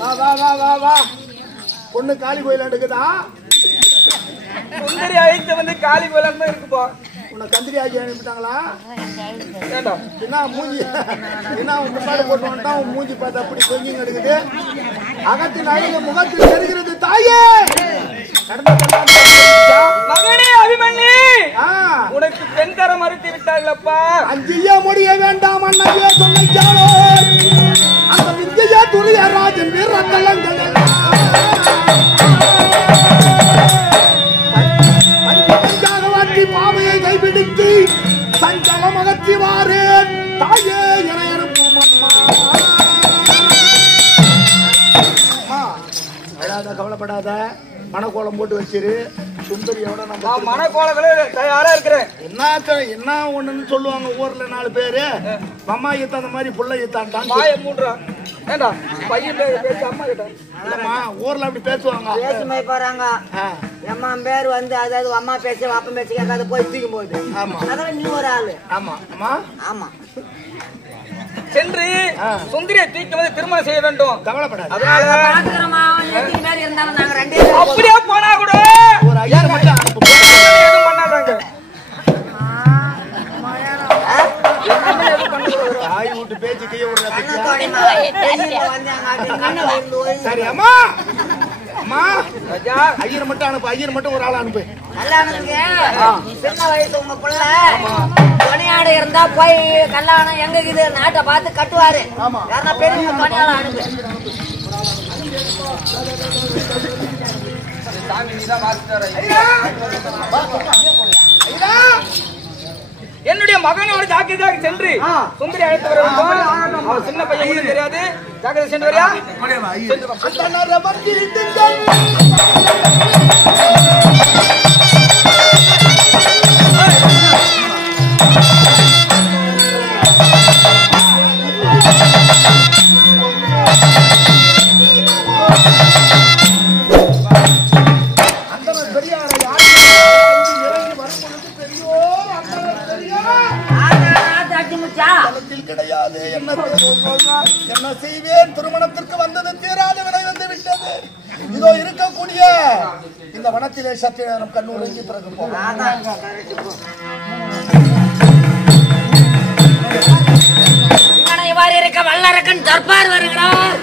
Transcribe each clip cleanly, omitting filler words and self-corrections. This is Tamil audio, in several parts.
வா வா வா வா வா. பொண்ணு காளி கோயிலாண்டு இருக்குதா? சுந்தரி அழைத்து வந்து காளி கோயிலாண்டு தான் இருக்குப்பா. உன்னை கந்திரி ஆகி அனுப்பிட்டாங்களா? ஏண்டா என்ன மூஞ்சி என்ன முன்னாடி போட்டு வந்துட்டான். உன் மூஞ்சி பார்த்தா அப்படி கொஞ்சம் எடுக்குது. அகத்தின் அழகு முகத்தில் தெரிகிறது தாயே. மகனே அபிமன்னி, உனக்கு பெண் தர மறுத்து விட்டார்களப்பா. அஞ்சிய முடிய வேண்டாம் அண்ணாவே சொன்னாலோ அந்த விஜய துரியராஜன் வீரத்தலங்கள் வாட்டி பாவையை கைபிடித்து சஞ்சலம் அகற்றி வாரேன் தாயே என அனுப்பும் அம்மா. அழாத, கவலைப்படாத, மனக்கோலம் போட்டு வச்சிரு. சுந்தரியோட நம்ம மனக்கோலங்களே தயாரா இருக்கிறேன். என்ன ஒண்ணுன்னு சொல்லுவாங்க ஊர்ல 4 பேரு. அம்மா ஈத்த அந்த மாதிரி புள்ள ஈத்தான் வாய மூடுறா. ஏண்டா பையன் பேச அம்மா கிட்ட இல்லம்மா ஊர்ல அப்படி பேசுவாங்க. பேசுமே போறாங்க. அம்மா பேர் வந்து அதாவது அம்மா பேச அப்பா பேச கேட்காத போய் தூக்கும் போகுது. ஆமா அதான் நீ ஒரு ஆளு. ஆமா ஆமா ஆமா சென்று சுந்தரியை தூக்கி வந்து திருமணம் செய்ய வேண்டும். கவலைப்படாது. அதனால இருந்தாலும் நாங்க 2 அப்படியே போனா கூட ஒரு ஐயா மட்டும் அனுப்பு. எதுவும் பண்ணாதாங்க. தாய் வீட்டு பேச்சு கைய விடுற. சரி நல்லா அம்மா அம்மா ஐயர் மட்டும் அனுப்பு. ஐயர் மட்டும் ஒரு ஆள் அனுப்பு. சின்ன வயசு உங்க பிள்ளை துணையாடு இருந்தா போய் கல்யாணம் எங்க இது நாட்டை பார்த்து கட்டுவாரு. யாருன்னா பெரிய துணையாள அனுப்பு. என்னுடைய மகனோட ஜாக்கிரதையாக சென்று சுந்தரி அழைத்து வர வேண்டும். அவன் சின்ன பையன் கூட தெரியாது. ஜாக்கிரதை சென்று வரியா? கிடையாது. என்ன செய்வேன்? திருமணத்திற்கு வந்தது தீராத வினை வந்து விட்டது. இதோ இருக்கக்கூடிய இந்த வனத்திலே சற்று நேரம் கண்ணூரங்கி பிறகு போகலாம். இவ்வாறு இருக்க வல்லரக்கன் தர்பார் வருகிறார்.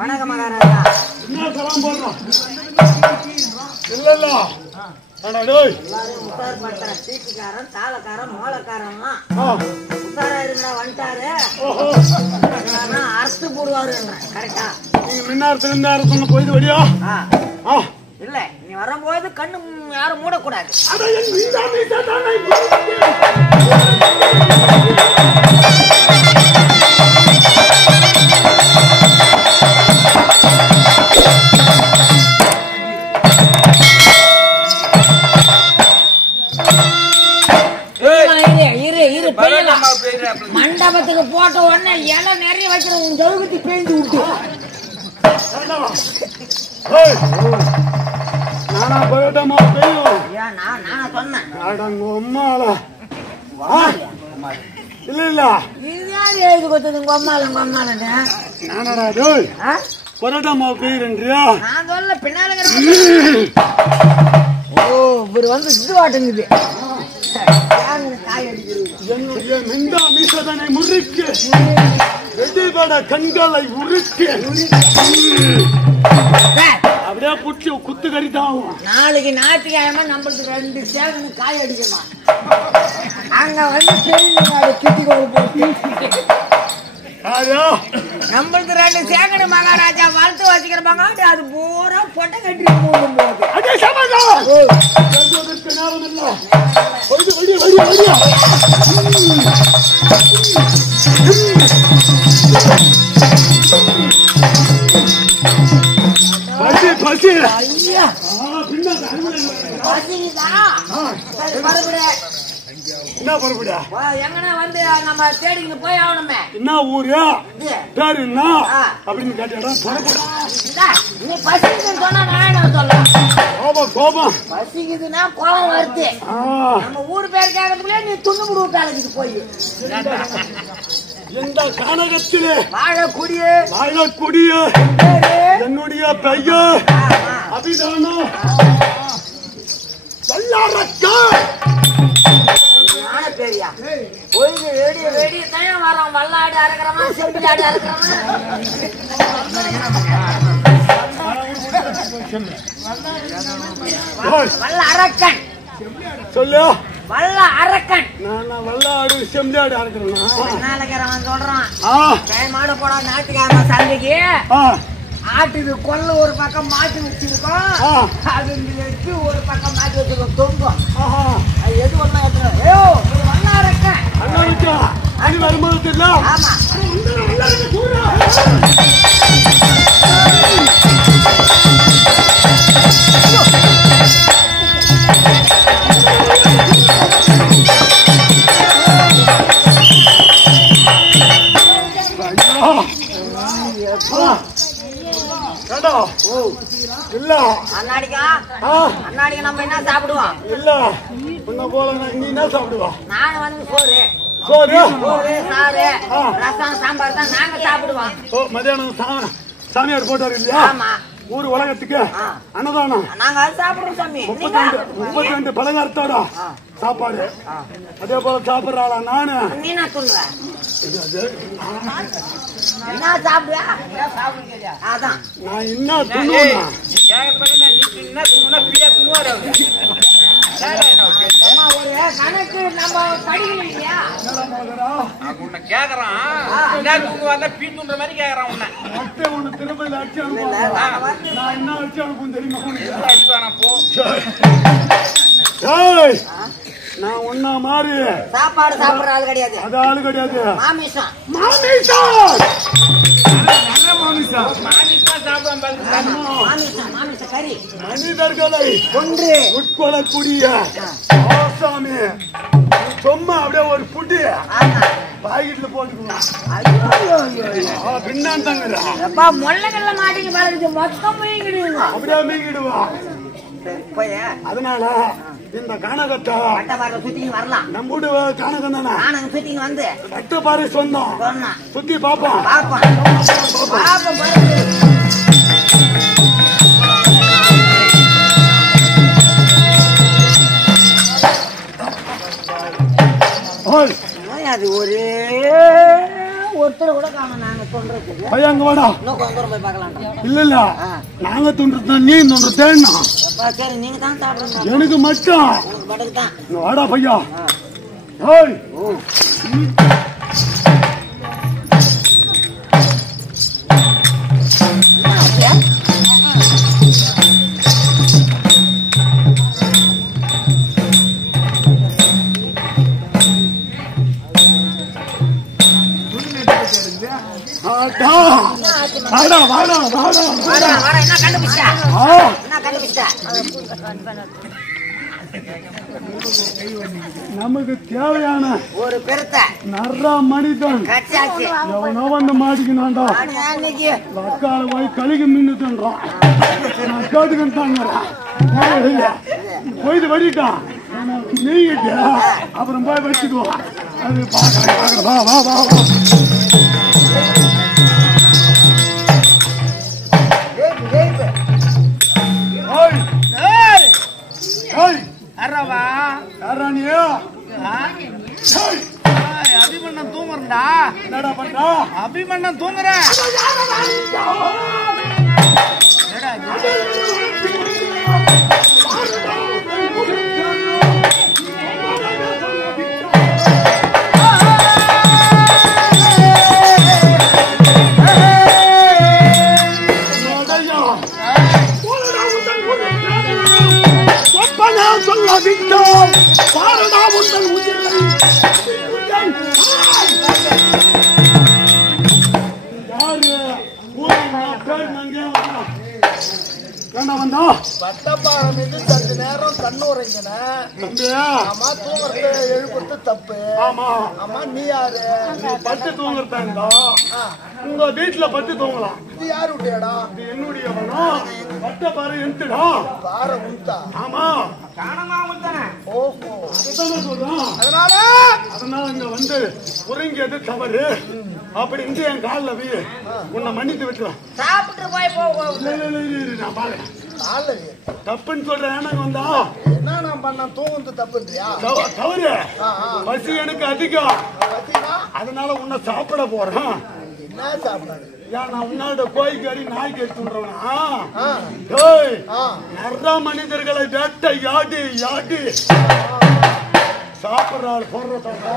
வணக்கம் மகாராஜா. என்ன சலாம் போடுறோம்? இல்ல எல்லாரும் உத்தார் பண்ற சீட்டுக்காரன், தாளக்காரன், மோளக்காரன்லாம் உத்தாரா இருக்கிறா வந்துட்டாரு. அறுத்து போடுவாரு. கரெக்டா? நீங்க மின்னாரத்துல இருந்து யாரும் சொன்ன போயிது வழியா? இல்ல, நீ வரும்போது கண்ணு யாரும் மூடக்கூடாது. மண்டபத்துக்கு போட்ட உடனே இலை நிறைய வைக்கிற உன் ஜவுகத்தி பேஞ்சு விட்டு நானா போயிட்டமா பெய்யும். நானா சொன்னேன். இல்ல இல்ல இது யாரு எழுதி கொடுத்தது? கொம்மாலன்னு நானடா பரோட்டா மாவு பெய்யுறியா? நான் சொல்ல பின்னால இவரு வந்து இது வாட்டுங்குது. என்னுடைய மிண்டா மீசதனை முறுக்கு வெடிபட கண்களை உருக்கு அப்படியே புடிச்சு குத்து கறிதான். நாளைக்கு ஞாயிற்றுக்கிழமை நம்மளுக்கு 2 சேகனு காய் அடிக்கணும். அங்க வந்து கிட்டி போட்டு நம்மளுக்கு 2 சேகனு மகாராஜா வளர்த்து வச்சுக்கிறப்பாங்க. அது பூரா பொட்டை கட்டி போடும் போது என்ன பரப்புடா? எங்கன்னா வந்து நம்ம தேடிக்கிட்டு போய் ஆகணுமே. என்ன ஊரு பேரு என்ன அப்படின்னு கேட்டா நீ பசிக்குதுன்னு சொன்னா நான் சொல்றேன். கோபம் பசிக்குதுன்னா கோபம் வருது. நம்ம ஊர் பேர் கேட்கறதுக்குள்ளே நீ துண்ணு விட்டாளுக்கு போய் இந்த கானகத்திலே வாழக்கூடிய என்னுடைய பெயர் அபிதானம் பெரியா வேடிய தயம் வரோம். வல்லாடு அறுக்கிறமா, செம்பிலாடு அறுக்கிறமா. வல்ல அரக்கன் சொல்லு. வல்ல அரக்கன் நான் வல்லாடு செம்பிலாடு அறுக்கிறேன். நாளைக்கிறவன் சொல்றான் மாடு போடா ஞாயிற்றுக்கிழமை சந்தைக்கு. ஆட்டுக்கு கொல்ல ஒரு பக்கம் மாட்டி வச்சிருக்கோம். அது வச்சு ஒரு பக்கம் மாட்டி வச்சிருக்கோம் தொங்கும். அது எது ஒண்ணா வல்லா இருக்கேன். வரும்போது தெரியல. ஆமா இல்ல அண்ணாடிக்கு நம்ம என்ன சாப்பிடுவோம்? இல்ல உன்ன போல நீ என்ன சாப்பிடுவா? நானும் வந்து சோறு சாறு ரசம் சாம்பார் தான் நாங்க சாப்பிடுவோம். மதியானம் சாமியார் போட்டாரு இல்லையா? ஊர் உலகத்துக்கு அன்னதானம் நாங்க சாப்பிடுறோம் சாமி. 32 பலகாரத்தோட சாப்பாடு. அதே போல சாப்பிடுறாளா? நானு நீ என்ன சொல்லுவ? என்ன சாப்பிடுவா? அதான் நான் என்ன துணுவேன். ஒரு கணக்கு நம்ம படிக்கணும் இல்லையா? உன்னை கேக்குறான் என்ன தூங்குவாங்க பீ தூண்டுற மாதிரி கேக்குறான். உன்னை திருப்பதியில் அடிச்சு அனுப்புவேன். நான் என்ன அடிச்சு அனுப்புவேன் தெரியுமா? அடிச்சுவானா போ. நான் ஒன்னா மாறி சாப்பாடு சாப்பிடுற ஆள் கிடையாது. அது ஆளு கிடையாது. மாமிசம் கறி மனிதர்களை கொன்று உட்கொள்ளக்கூடிய ஆசாமி சும்மா அப்படியே ஒரு புட்டி பாக்கெட்ல போட்டுக்குவோம். பின்னாண்டாங்கப்பா முள்ளகல்ல மாட்டிக்கு பழகுது மொத்தம் மீங்கிடுவா. அப்படியே மீங்கிடுவா. அதனால இந்த கானகத்தை சுத்தின்னு வரலாம். நம்ம வீடு கானகம் தானே. கானகம் சுத்தின்னு வந்து கட்ட பாரு சொந்தம் சுத்தி பாப்போம். அது ஒருத்தர் கூட காண நாங்க சொல்றதுக்கு பையன் அங்க வாடா. இன்னும் கொஞ்சம் தூரம் போய் பார்க்கலாம். இல்ல நாங்க துண்டுறதா நீ துண்டுறதேன்னா சரி நீங்க தான் சாப்பிடுங்க. எனக்கு மட்டும் உங்களுக்கு படகு தான். வாடா பையா. ஏய் வாடா வாடா வாடா என்ன கண்டுபிடிச்சா? என்ன கண்டுபிடிச்சா? நமக்கு தேவையான ஒரு பெருத்த நர்ற மனிதன் கச்சாச்சு. எவனோ வந்து மாட்டிக்கணும்டா. அன்னைக்கு அக்கால போய் கழுகு மின்னுட்டான். நான் கேட்டுக்கிட்டு தாங்க போயிட்டு வடிட்டான். நீங்கிட்டு அப்புறம் போய் வச்சுக்குவோம். அது பாக்கிறேன். வா வா வா வா. அபிமன்னன் தூங்குறா. என்னடா பண்றா? அபிமன்னன் தூங்குற. சொல்லாவிட்டோம் பாரடா உங்கள் உயிரை. யாரு ஏண்டா வந்தா? பட்டப்பாறை மீது சற்று நேரம் கண்ணுரைங்கின. அம்மா தூங்குறது எழுப்புறது தப்பு. ஆமா அம்மா நீ யாரு? நீ பட்டு தூங்குறதா? உங்க வீட்டுல பட்டு தூங்கலாம். இது யாரு விட்டியாடா? இது என்னுடைய பட்டப்பாறை எந்துடா. பாறை உண்டா? ஆமா ஓஹோ சொல்றான். அதனால இங்க வந்து உறங்கியது தவறு அப்படின்னு என் காலில் போய் உன்னை மன்னித்து விட்டுருவேன். சாப்பிட்டு போய் நான் பாக்குறேன். தப்புன்னு சொல்றேன். வந்தா என்ன நான் பண்ண தூங்குறது தப்புன்றியா? தவறு. பசி எனக்கு அதிகம். அதனால உன்னை சாப்பிட போறேன். என்ன சாப்பிடாது? ஏன் நான் உன்னோட கோயிக்கறி நாய்க்கு எடுத்துடுறவனா? நிறைய மனிதர்களை வேட்டையாடி யாடி சாப்பிடுறாள் போடுறதா?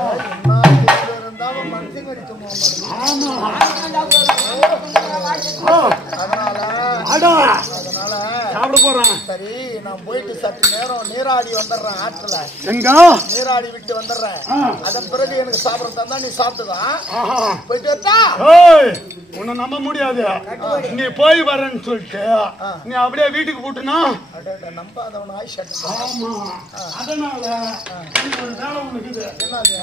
சாப்பிட போறேன். சரி நான் போயிட்டு சற்று நேரம் நீராடி வந்துடுறேன். ஆற்றுல எங்க நீராடி விட்டு வந்துடுறேன். அதன் பிறகு எனக்கு சாப்பிட தந்தா நீ சாப்பிட்டுதான் போயிட்டு வந்தா. உன்னை நம்ப முடியாது. நீ போய் வரேன்னு சொல்லிட்டு நீ அப்படியே வீட்டுக்கு போட்டுனா நம்பாதவன் ஆயிஷா. ஆமா அதனால வேலை உனக்கு என்னது?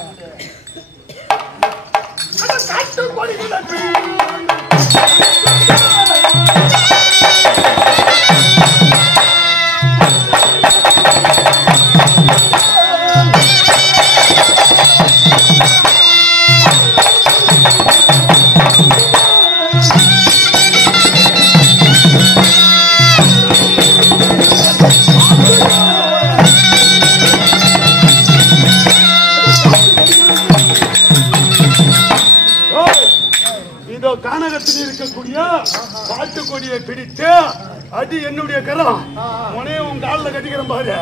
கானகத்தில் இருக்கக்கூடிய காட்டுக்கொடியை பிடித்து அது என்னுடைய கரம் உனைய உன் காலில் கட்டிக்கிற பாரு.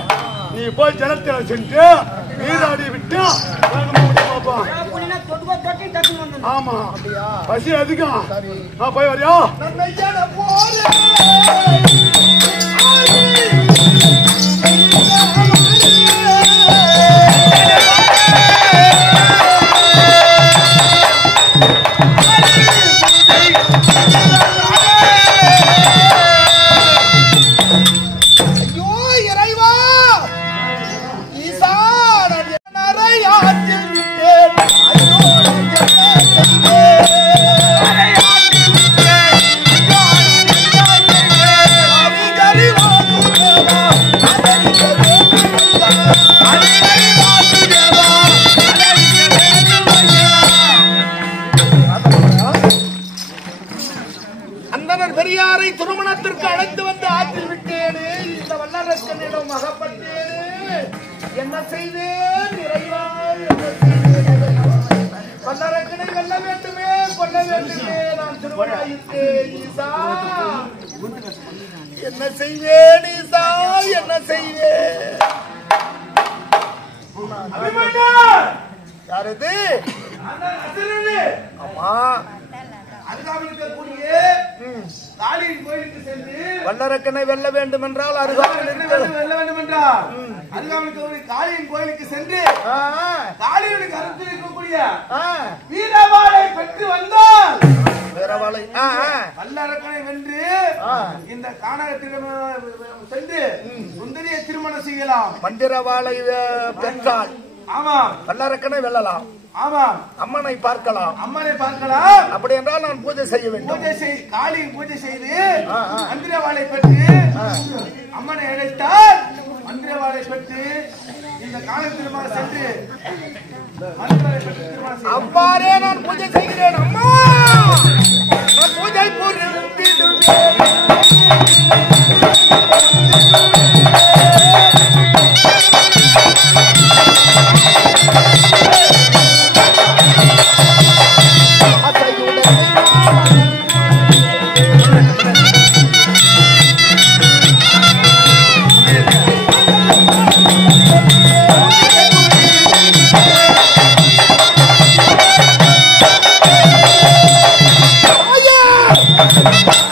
நீ போய் ஜலத்தில் சென்று நீராடி விட்டு பாப்பா. ஆமா பசி அதிகம். போய் வரியா? பெரியாரை திருமணத்திற்கு அழைத்து வந்து ஆற்றில் விட்டேனே. இந்த வல்லரசனிடம் அகப்பட்டேனே. என்ன செய்தேன் இறைவா? வல்லரசனை வெல்ல வேண்டுமே கொள்ள வேண்டுமே நான் திருவண்ணாயிட்டேன் ஈசா. என்ன செய்வேன் ஈசா, என்ன செய்வேன்? யார் இது? ஆமா, அருகாமைக்கக்கூடிய காளியின் கோயிலுக்கு சென்று வல்லரக்கனை வெல்ல வேண்டும் என்றால் அருகாமையில் வெல்ல வேண்டும் என்றால் அருகாமைக்கக்கூடிய காளியின் கோயிலுக்கு சென்று காளியின் கருத்தில் இருக்கக்கூடிய வீரவாளை பெற்று வந்தால் வீரவாளை வல்லரக்கனை வென்று இந்த கானகத்திடம் சென்று சுந்தரியை திருமணம் செய்யலாம். மந்திரவாளை பெற்றால் ஆமா வல்லரக்கனை வெல்லலாம். ஆமா, அம்மனை பார்க்கலாம். அம்மனை பார்க்கலாம். அப்படி என்றால் நான் பூஜை செய்ய வேண்டும். பூஜை செய், காளியின் பூஜை செய்து மந்திரவாளை பெற்று அம்மனை அழைத்தால் மந்திரவாளை பெற்று இந்த காலத்திற்காக சென்று மந்திரவாளை பெற்று திருமணம் செய்ய அவ்வாறே நான் பூஜை செய்கிறேன். அம்மா, நான் பூஜை புரிந்திடுவேன். Yeah!